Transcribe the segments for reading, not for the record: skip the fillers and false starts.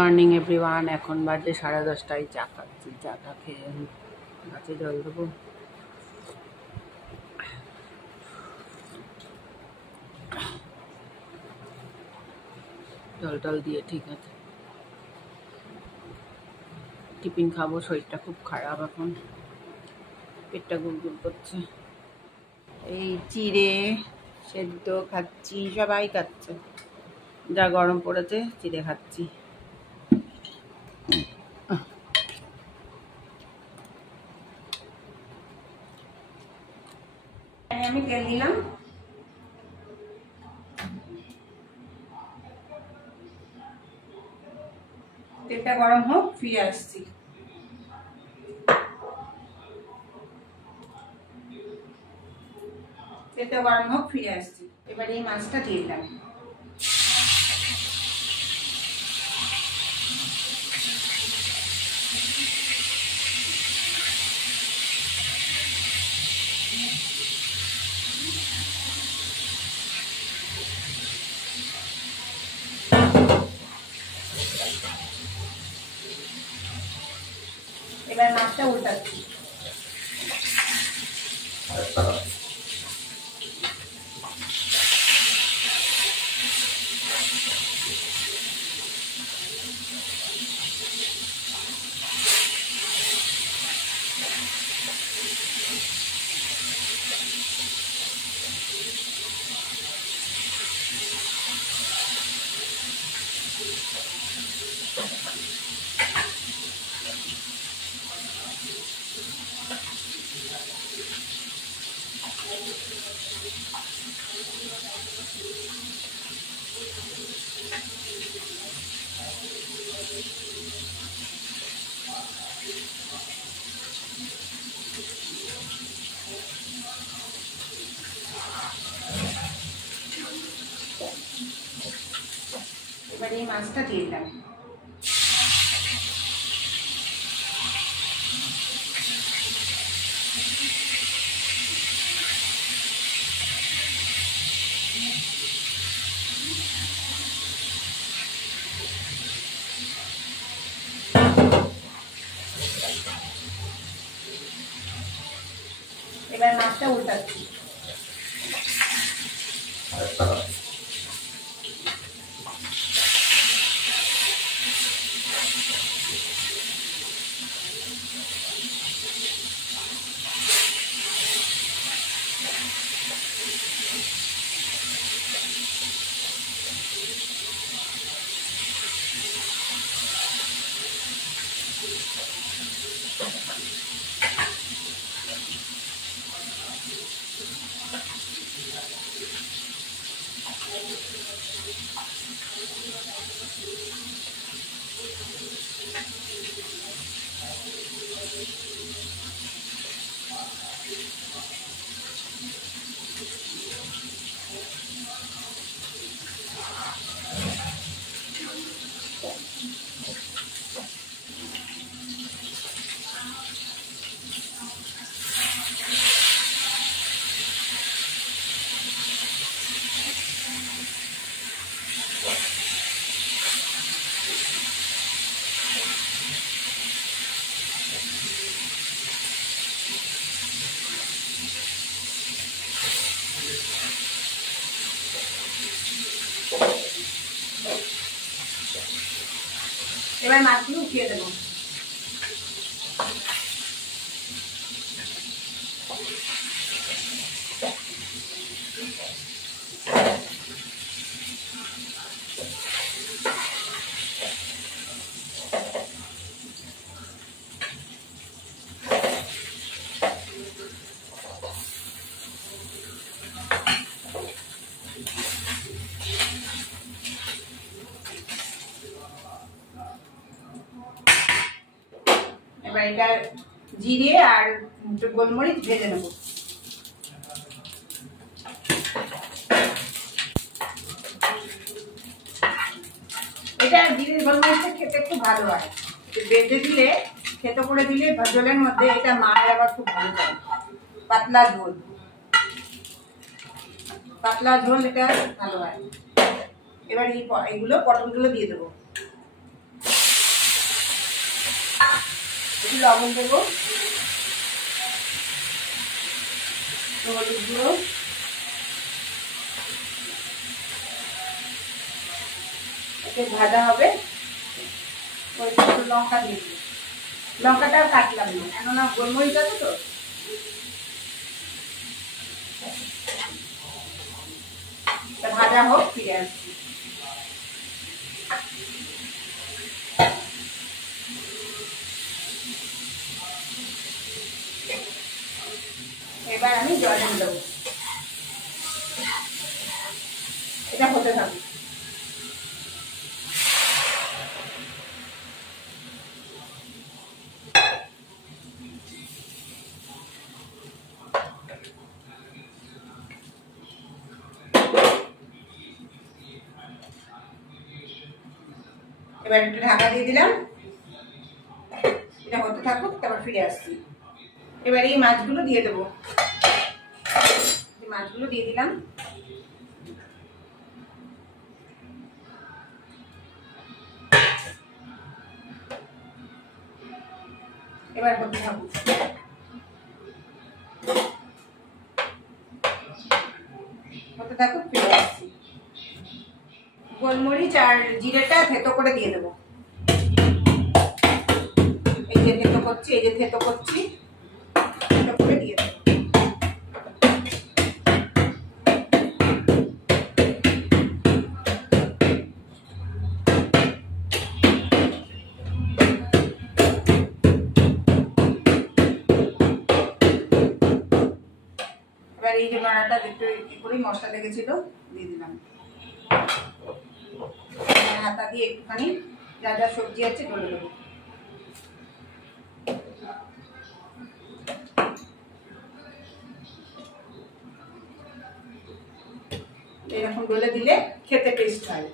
Morning everyone. এখন বাজে 10:30। চা খাচ্ছি। চাটা খেয়ে গাছে জল দেবো। জল টল দিয়ে ঠিক আছে, টিফিন খাবো। শরীরটা খুব খারাপ, এখন পেটটা গুড়গুড় করছে। এই চিড়ে সেদ্ধ খাচ্ছি, সবাই খাচ্ছে। যা গরম পড়েছে, চিড়ে খাচ্ছি। আমি তেল দিলাম, তেলটা গরম হোক, ফিরে আসছি। তেলটা গরম হোক, ফিরে আসছি। এবার এই মাছটা দিয়ে দিলাম। এবার মাছটা উল্টাচ্ছি। এবার এই মাছটা দিয়ে দিলাম। এবার মাছটা উল্টাচ্ছি। এবার মাছগুলো উঠিয়ে দেবো। এবার এটা জিরে আর গোলমরিচ ভেজে নেব। এটা জিরে গোলমরিচটা খেতে খুব ভালো হয়। বেটে দিলে, খেতে করে দিলে ঝোলের মধ্যে, এটা মায়ের আবার খুব ভালো হয়। পাতলা ঝোল, পাতলা ঝোল এটা ভালো হয়। এবার এইগুলো পটলগুলো দিয়ে দেবো। একটু লবণ দেবো, হলুদ গুঁড়ো, এতে ভাজা হবে। ওই লঙ্কা দিয়ে দিই, লঙ্কাটা আর কাটলাম না, কেননা গোলমরিচ আছে তো। ভাজা হোক, ফিরে আসছি। এবার আমি জল দিয়ে দেবো, এটা হতে থাকুক। এবার একটু ঢাকা দিয়ে দিলাম, এটা হতে থাকুক, তারপর ফিরে আসছি। এবার এই মাছগুলো দিয়ে দেবো, মাছগুলো দিয়ে দিলাম। এবার হতে থাকুক, হতে থাকুক, ফিরে আসছি। গোলমরিচ আর জিরেটা থেতো করে দিয়ে দেবো। এই যে থেতো করছি, এই যে থেতো করছি, থেতো করে দিয়ে দেবো। এবার এই যে বানাটা একটু করেই মশলা লেগেছিল, দিয়ে দিলাম। হাতা দিয়ে একটুখানি যা যা সবজি আছে ঢেলে দেবো। এরকম ডলে দিলে খেতে টেস্ট হয়।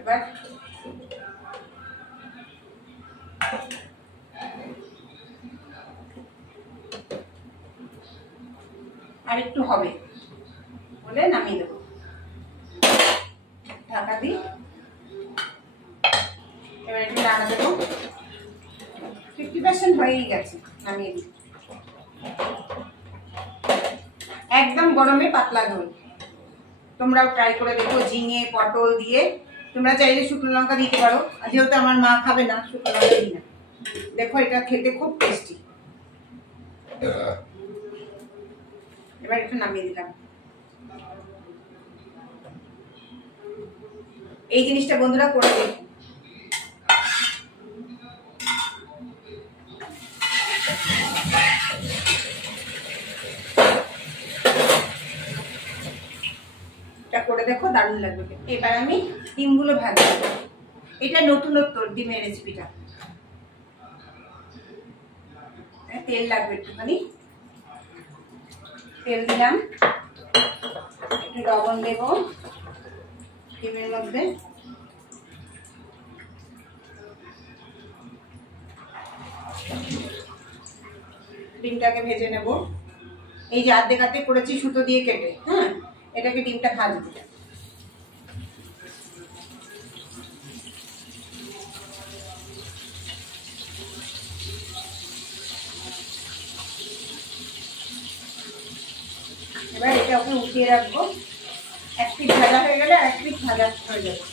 এবার আর একটু হবে, বলে নামিয়ে দেবো। ঢাকা দিই, এবার একটু নাড়া দেবো। 50% হয়েই গেছে, নামিয়ে দিই। একদম গরমে পাতলা ঝোল, তোমরাও ট্রাই করে দেখো। ঝিঙে পটল দিয়ে, তোমরা চাইলে শুকনো লঙ্কা দিতে পারো, আর যেহেতু আমার মা খাবে না শুকনো লঙ্কা দিই না। দেখো এটা খেতে খুব টেস্টি। এবার একটু নামিয়ে দিলাম। এই জিনিসটা বন্ধুরা করে দেখো। এটা করে দেখো, দারুণ লাগবে। এবার আমি ডিমগুলো ভাজবো। এটা নতুনত্ব ডিমের রেসিপিটা। তেল লাগবে একটুখানি, তেল দিলাম, একটু লবণ দেব ডিমের মধ্যে। ডিমটাকে ভেজে নেব। এই যে আর্ধেক আর্ধেক করেছি সুতো দিয়ে কেটে, হ্যাঁ, এটাকে ডিমটা ভাজবো। এবার এটা ওকে উঠিয়ে রাখবো। এক পিঠ ভাজা হয়ে গেলে এক পিঠ ভাজা হয়ে যাবে।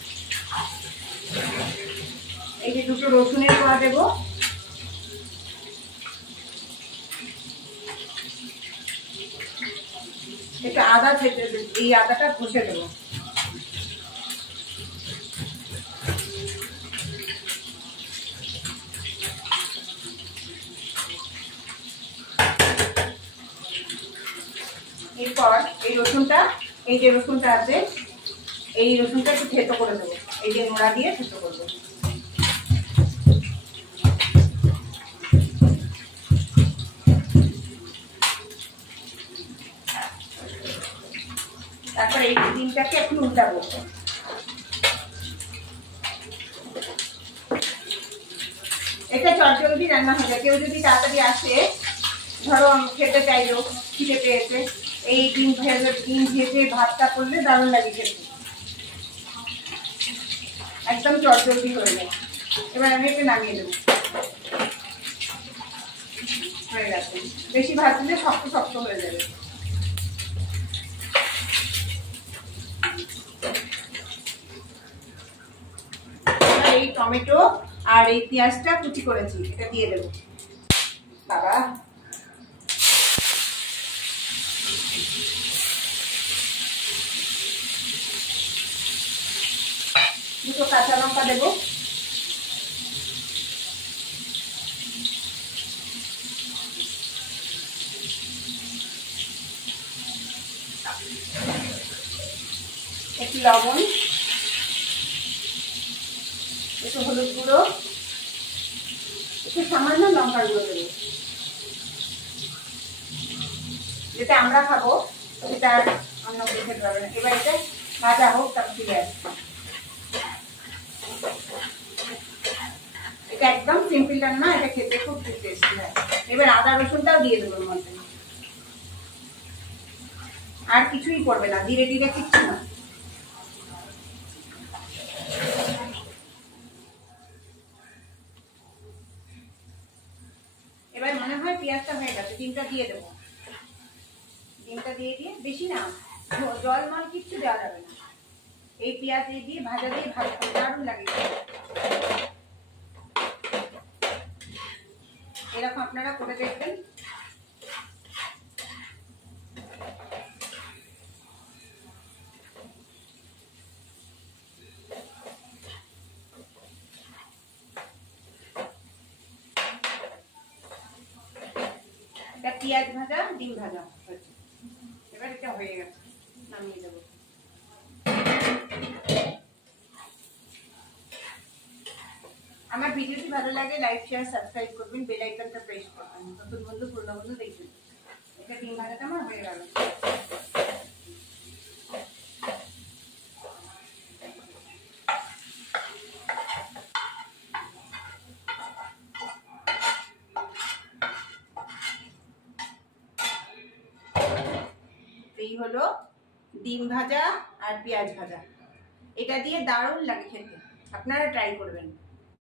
এই যে দুটো রসুনের কোয়া দেবো, একটু আদা ছেড়ে, এই আদাটা ঘষে দেবো। এরপর এই রসুনটা, এই যে রসুনটা আছে, এই রসুনটা একটু থেতো করে দেবো। এই যে নোড়া দিয়ে থেতো করবো। তারপর এই ডিমটাকে একটু উল্টাবো। এটা চটজলদি রান্না হয়ে যায়। কেউ যদি তাড়াতাড়ি আসে, ধরো খেতে চাইলো, খিদে পেয়েছে, এই ডিম ভেজে ভাতটা করলে দারুণ লাগে খেতে, একদম চটজলদি হয়ে যায়। এবার আমি একে নামিয়ে দেবো, হয়ে গেছে। বেশি ভাত দিলে শক্ত শক্ত হয়ে যাবে। এই টমেটো আর এই পেঁয়াজটা কুচি করেছি, এটা দিয়ে দেবো। বাবা, দুটো কাঁচা লঙ্কা দেবো, একটু লবণ, একটু হলুদ গুঁড়ো, একটু সামান্য লঙ্কার গুঁড়ো দেবো। যেটা আমরা খাবো সেটা অন্য কেউ খেতে পারবে না। এবার এটা ভাজা হোক, তার ফিরে আসবে। এটা একদম সিম্পল রান্না, এটা খেতে খুব টেস্টি হয়। এবার আদা রসুনটাও দিয়ে দেবো মধ্যে, আর কিছুই করবে না, ধীরে ধীরে কিচ্ছু না। এবার মনে হয় পেঁয়াজটা হয়ে গেছে, ডিমটা দিয়ে দেবো। ডিমটা দিয়ে বেশি না, জল মল কিচ্ছু দেওয়া যাবে না। এই পেঁয়াজ দিয়ে ভাজা দিয়ে ভাজা দারুণ লাগে। এরকম আপনারা করে দেখবেন। এটা পেঁয়াজ ভাজা ডিম ভাজা হয়েছে, এবার এটা হয়ে গেছে, নামিয়ে দেবো। আমার ভিডিওটি ভালো লাগে লাইক শেয়ার সাবস্ক্রাইব করবেন, বেল আইকনটা প্রেস করবেন। নতুন বন্ধু পুরনো বন্ধু দেখবেন। এটা ডিম ভাজাটা আমার হয়ে গেল। এই হলো ডিম ভাজা আর পেঁয়াজ ভাজা, এটা দিয়ে দারুণ লাগে খেতে, আপনারা ট্রাই করবেন।